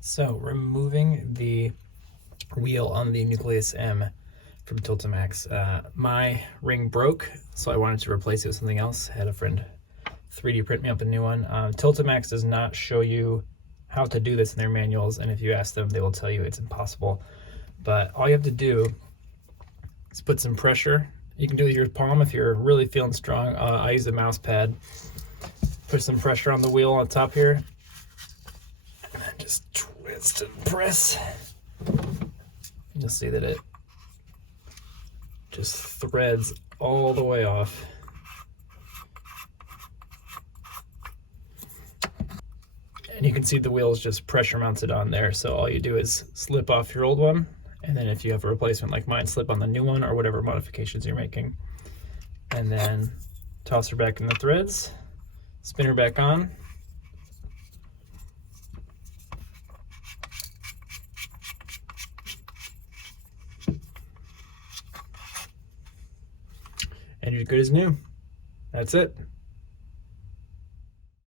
So removing the wheel on the Nucleus-M from Tiltamax. My ring broke, so I wanted to replace it with something else. I had a friend 3D print me up a new one. Tiltamax does not show you how to do this in their manuals, and if you ask them, they will tell you it's impossible. But all you have to do is put some pressure. You can do it with your palm if you're really feeling strong. I use a mouse pad. Put some pressure on the wheel on top here, and then just twist and press. You'll see that it just threads all the way off. And you can see the wheel is just pressure mounted on there, so all you do is slip off your old one, and then if you have a replacement like mine, slip on the new one or whatever modifications you're making. And then toss her back in the threads, spin her back on. And you're good as new. That's it.